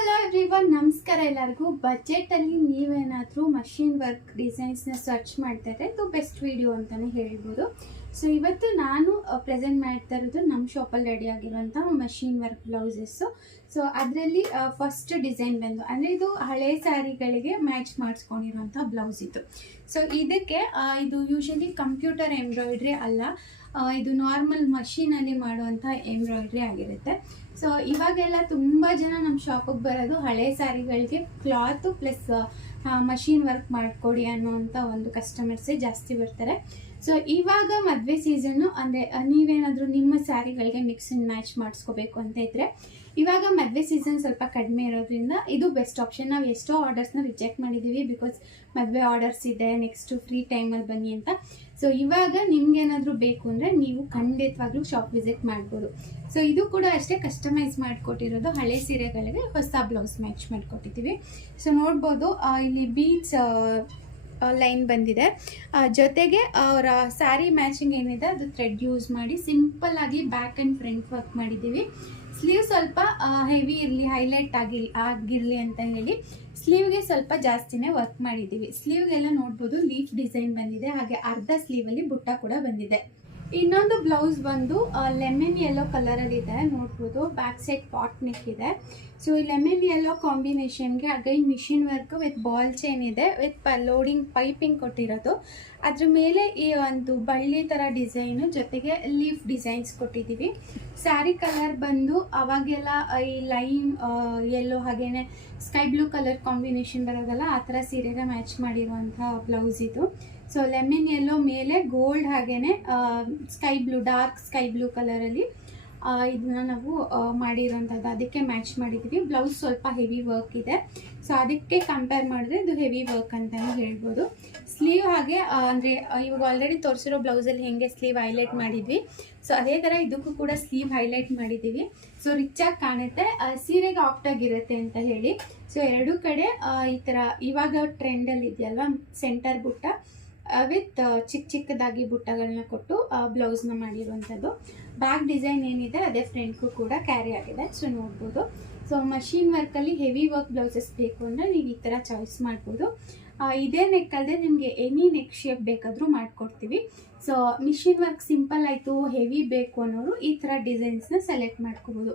hello everyone ನಮಸ್ಕಾರ. ಎಲ್ಲರಿಗೂ ಬಜೆಟಲ್ಲಿ ನೀವೇನಾದರೂ ಮಷಿನ್ ವರ್ಕ್ ಡಿಸೈನ್ಸ್ನ ಸರ್ಚ್ ಮಾಡ್ತಾ ಇದ್ರೆ ಇದು ಬೆಸ್ಟ್ ವಿಡಿಯೋ ಅಂತಲೇ ಹೇಳ್ಬೋದು. ಸೊ ಇವತ್ತು ನಾನು ಪ್ರೆಸೆಂಟ್ ಮಾಡ್ತಾ ಇರೋದು ನಮ್ಮ ಶಾಪಲ್ಲಿ ರೆಡಿ ಆಗಿರುವಂಥ ಮಷೀನ್ ವರ್ಕ್ ಬ್ಲೌಸಸ್ಸು ಸೊ ಅದರಲ್ಲಿ ಫಸ್ಟ್ ಡಿಸೈನ್ ಬಂದು, ಅಂದರೆ ಇದು ಹಳೆ ಸ್ಯಾರಿಗಳಿಗೆ ಮ್ಯಾಚ್ ಮಾಡಿಸ್ಕೊಂಡಿರುವಂಥ ಬ್ಲೌಸ್ ಇದು. ಸೊ ಇದಕ್ಕೆ ಇದು ಯೂಶಲಿ ಕಂಪ್ಯೂಟರ್ ಎಂಬ್ರಾಯ್ಡ್ರಿ ಅಲ್ಲ ಇದು ನಾರ್ಮಲ್ ಮಷೀನಲ್ಲಿ ಮಾಡುವಂಥ ಎಂಬ್ರಾಯ್ಡ್ರಿ ಆಗಿರುತ್ತೆ. ಸೊ ಇವಾಗೆಲ್ಲ ತುಂಬ ಜನ ನಮ್ಮ ಶಾಪಿಗೆ ಬರೋದು ಹಳೆ ಸಾರಿಗಳಿಗೆ ಕ್ಲಾತು ಪ್ಲಸ್ ಮಷೀನ್ ವರ್ಕ್ ಮಾಡಿಕೊಡಿ ಅನ್ನೋವಂಥ ಒಂದು ಕಸ್ಟಮರ್ಸೇ ಜಾಸ್ತಿ ಬರ್ತಾರೆ. ಸೊ ಇವಾಗ ಮದುವೆ ಸೀಸನ್ನು ಅಂದರೆ ನೀವೇನಾದರೂ ನಿಮ್ಮ ಸ್ಯಾರಿಗಳಿಗೆ ಮಿಕ್ಸ್ ಆ್ಯಂಡ್ ಮ್ಯಾಚ್ ಮಾಡಿಸ್ಕೋಬೇಕು ಅಂತ ಇದ್ದರೆ ಇವಾಗ ಮದುವೆ ಸೀಸನ್ ಸ್ವಲ್ಪ ಕಡಿಮೆ ಇರೋದ್ರಿಂದ ಇದು ಬೆಸ್ಟ್ ಆಪ್ಷನ್ ನಾವು ಎಷ್ಟೋ ಆರ್ಡರ್ಸ್ನ ರಿಜೆಕ್ಟ್ ಮಾಡಿದ್ದೀವಿ ಬಿಕಾಸ್ ಮದುವೆ ಆರ್ಡರ್ಸ್ ಇದೆ ನೆಕ್ಸ್ಟು ಫ್ರೀ ಟೈಮಲ್ಲಿ ಬನ್ನಿ ಅಂತ. ಸೊ ಇವಾಗ ನಿಮ್ಗೇನಾದರೂ ಬೇಕು ಅಂದರೆ ನೀವು ಖಂಡಿತವಾಗ್ಲೂ ಶಾಪ್ ವಿಸಿಟ್ ಮಾಡ್ಬೋದು. ಸೊ ಇದು ಕೂಡ ಅಷ್ಟೇ ಕಸ್ಟಮೈಸ್ ಮಾಡಿಕೊಟ್ಟಿರೋದು. ಹಳೆ ಸೀರೆಗಳಿಗೆ ಹೊಸ ಬ್ಲೌಸ್ ಮ್ಯಾಚ್ ಮಾಡಿಕೊಟ್ಟಿದ್ದೀವಿ. ಸೊ ನೋಡ್ಬೋದು ಇಲ್ಲಿ ಬೀಚ್ ಲೈನ್ ಬಂದಿದೆ. ಜೊತೆಗೆ ಅವರ ಸ್ಯಾರಿ ಮ್ಯಾಚಿಂಗ್ ಏನಿದೆ, ಅದು ಥ್ರೆಡ್ ಯೂಸ್ ಮಾಡಿ ಸಿಂಪಲ್ ಆಗಿ ಬ್ಯಾಕ್ ಆ್ಯಂಡ್ ಫ್ರಂಟ್ ವರ್ಕ್ ಮಾಡಿದ್ದೀವಿ. ಸ್ಲೀವ್ ಸ್ವಲ್ಪ ಹೆವಿ ಇರಲಿ ಹೈಲೈಟ್ ಆಗಿ ಆಗಿರಲಿ ಅಂತ ಹೇಳಿ ಸ್ಲೀವ್ಗೆ ಸ್ವಲ್ಪ ಜಾಸ್ತಿನೇ ವರ್ಕ್ ಮಾಡಿದ್ದೀವಿ. ಸ್ಲೀವ್ಗೆಲ್ಲ ನೋಡ್ಬೋದು ಲೀಫ್ ಡಿಸೈನ್ ಬಂದಿದೆ, ಹಾಗೆ ಅರ್ಧ ಸ್ಲೀವಲ್ಲಿ ಬುಟ್ಟ ಕೂಡ ಬಂದಿದೆ. ಇನ್ನೊಂದು ಬ್ಲೌಸ್ ಬಂದು ಲೆಮನ್ ಯೆಲ್ಲೋ ಕಲರಲ್ಲಿ ಇದೆ, ನೋಡ್ಬೋದು. ಬ್ಯಾಕ್ ಸೈಡ್ ಪಾಟ್ ನೆಕ್ ಇದೆ. ಸೊ ಈ lemon yellow ಕಾಂಬಿನೇಷನ್ಗೆ again machine work with ball chain ಇದೆ ವಿತ್ ಪ ಲೋಡಿಂಗ್ ಪೈಪಿಂಗ್ ಕೊಟ್ಟಿರೋದು. ಅದ್ರ ಮೇಲೆ ಈ ಒಂದು ಬಳ್ಳಿ ಥರ ಡಿಸೈನು ಜೊತೆಗೆ ಲೀಫ್ ಡಿಸೈನ್ಸ್ ಕೊಟ್ಟಿದ್ದೀವಿ. ಸ್ಯಾರಿ ಕಲರ್ ಬಂದು ಅವಾಗೆಲ್ಲ ಈ ಲೈನ್ ಯೆಲ್ಲೋ ಹಾಗೇನೆ ಸ್ಕೈ ಬ್ಲೂ ಕಲರ್ ಕಾಂಬಿನೇಷನ್ ಬರೋದಲ್ಲ, ಆ ಥರ ಸೀರೆಗೆ ಮ್ಯಾಚ್ ಮಾಡಿರುವಂಥ ಬ್ಲೌಸ್ ಇದು. ಸೊ ಲೆಮನ್ ಯೆಲ್ಲೋ ಮೇಲೆ ಗೋಲ್ಡ್ ಹಾಗೇನೆ sky blue, dark sky blue ಕಲರಲ್ಲಿ ಇದನ್ನ ನಾವು ಮಾಡಿರೋಂಥದ್ದು. ಅದಕ್ಕೆ ಮ್ಯಾಚ್ ಮಾಡಿದ್ದೀವಿ ಬ್ಲೌಸ್ ಸ್ವಲ್ಪ ಹೆವಿ ವರ್ಕ್ ಇದೆ. ಸೊ, ಅದಕ್ಕೆ ಕಂಪೇರ್ ಮಾಡಿದ್ರೆ ಇದು ಹೆವಿ ವರ್ಕ್ ಅಂತಲೇ ಹೇಳ್ಬೋದು. ಸ್ಲೀವ್ ಹಾಗೆ ಅಂದರೆ ಇವಾಗ ಆಲ್ರೆಡಿ ತೋರಿಸಿರೋ ಬ್ಲೌಸಲ್ಲಿ ಹೇಗೆ ಸ್ಲೀವ್ ಹೈಲೈಟ್ ಮಾಡಿದ್ವಿ. ಸೊ, ಅದೇ ಥರ ಇದಕ್ಕೂ ಕೂಡ ಸ್ಲೀವ್ ಹೈಲೈಟ್ ಮಾಡಿದ್ದೀವಿ ಸೊ, ರಿಚ್ಚಾಗಿ ಕಾಣುತ್ತೆ. ಸೀರೆಗೆ ಆಪ್ಟಾಗಿರುತ್ತೆ ಅಂತ ಹೇಳಿ. ಸೊ, ಎರಡೂ ಕಡೆ ಈ ಥರ ಇವಾಗ ಟ್ರೆಂಡಲ್ಲಿ ಇದೆಯಲ್ವಾ ಸೆಂಟರ್ ಬುಟ್ಟ? ವಿತ್ ಚಿಕ್ಕ ಚಿಕ್ಕದಾಗಿ ಬುಟ್ಟಗಳನ್ನ ಕೊಟ್ಟು ಬ್ಲೌಸ್ನ ಮಾಡಿರುವಂಥದ್ದು. ಬ್ಯಾಕ್ ಡಿಸೈನ್ ಏನಿದೆ, ಅದೇ ಫ್ರೆಂಡ್ಗೂ ಕೂಡ ಕ್ಯಾರಿ ಆಗಿದೆ, ಸೊ ನೋಡ್ಬೋದು. ಸೊ ಮಷೀನ್ ವರ್ಕಲ್ಲಿ ಹೆವಿ ವರ್ಕ್ ಬ್ಲೌಸಸ್ ಬೇಕು ಅಂದರೆ ನೀವು ಈ ಥರ ಚಾಯ್ಸ್ ಮಾಡ್ಬೋದು. ಇದೇ ನೆಕ್ ಅಲ್ಲದೆ ನಿಮಗೆ ಎನಿ ನೆಕ್ ಶೇಪ್ ಬೇಕಾದರೂ ಮಾಡಿಕೊಡ್ತೀವಿ. ಸೊ ಮಿಷಿನ್ ವರ್ಕ್ ಸಿಂಪಲ್ ಆಯಿತು, ಹೆವಿ ಬೇಕು ಅನ್ನೋರು ಈ ಥರ ಡಿಸೈನ್ಸ್ನ ಸೆಲೆಕ್ಟ್ ಮಾಡ್ಕೋಬೋದು.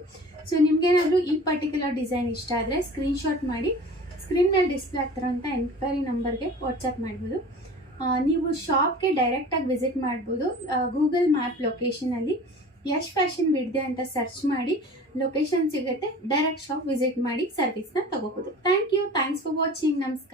ಸೊ ನಿಮಗೇನಾದರೂ ಈ ಪರ್ಟಿಕ್ಯುಲರ್ ಡಿಸೈನ್ ಇಷ್ಟ ಆದರೆ ಸ್ಕ್ರೀನ್ಶಾಟ್ ಮಾಡಿ ಸ್ಕ್ರೀನ್ನಲ್ಲಿ ಡಿಸ್ಪ್ಲೇ ಆಗ್ತಾರಂಥ ಎನ್ಕ್ವೈರಿ ನಂಬರ್ಗೆ ವಾಟ್ಸಪ್ ಮಾಡ್ಬೋದು. ನೀವು ಶಾಪ್ಗೆ ಡೈರೆಕ್ಟಾಗಿ ವಿಸಿಟ್ ಮಾಡ್ಬೋದು ಗೂಗಲ್ ಮ್ಯಾಪ್ ಲೊಕೇಶನಲ್ಲಿ ಯಶ್ ಫ್ಯಾಷನ್ ಬಿಡ್ದೆ ಅಂತ ಸರ್ಚ್ ಮಾಡಿ ಲೊಕೇಶನ್ ಸಿಗುತ್ತೆ ಡೈರೆಕ್ಟ್ ಶಾಪ್ ವಿಸಿಟ್ ಮಾಡಿ ಸರ್ವಿಸ್ನ ತಗೋಬೋದು. Thank you thanks for watching ನಮಸ್ಕಾರ.